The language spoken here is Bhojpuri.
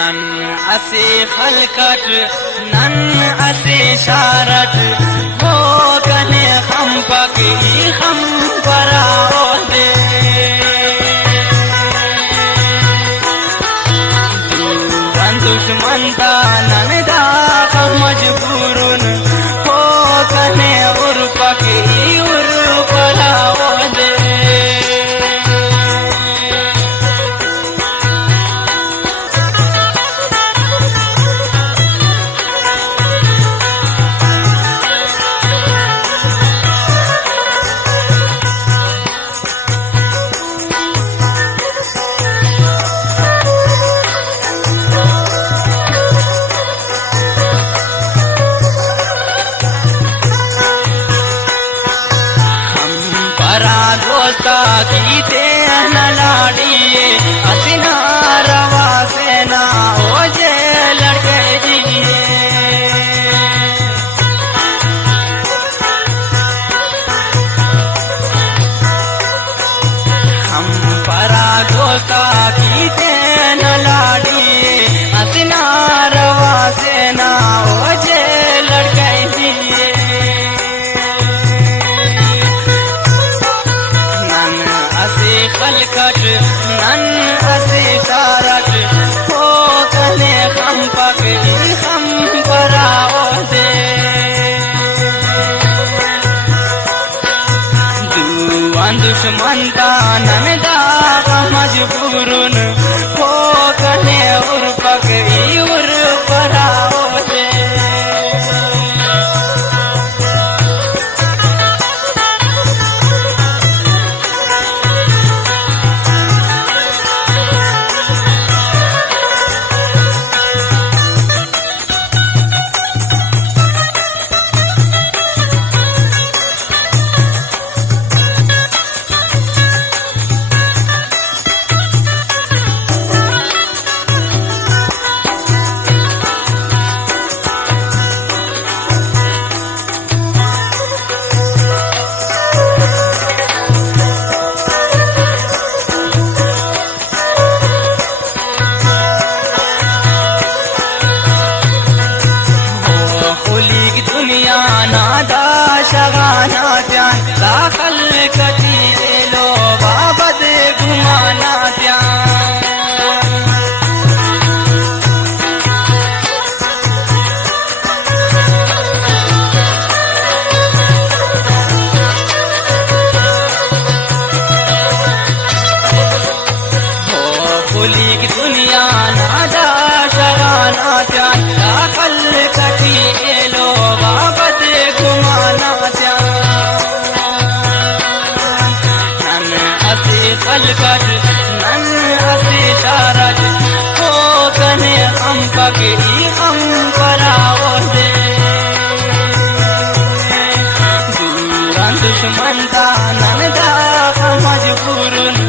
नन असे खलकट नन असे शारट हो गने हम पकी हम पराओ दे दुश्मन ता नन दा मजबूरुन हो गने उर पकी उर पराओ दे कीते न लाड़िए हसीना रवा सेना ओ जे लड़के जिए हम परा दोस्ता कीते न लाड़िए हसीना रवा सेना ओ जे लड़के जिए खलकट नन असे शारट हो गने हम पकी हम पराओ दे दुश्मन ता नन दा मजबूरुन हो गने उर पकी उर पराओ दे शगाना प्यान दाखल कटी लो बाबद घुमाना प्यान हो खुली की दुनिया नादा शगाना प्यान दाखल कटी लो बाबद घुमाना खलकट नन असे शारट हो गने हम पकी हम पराओ दे दुश्मन ता नन दा मजबूरुन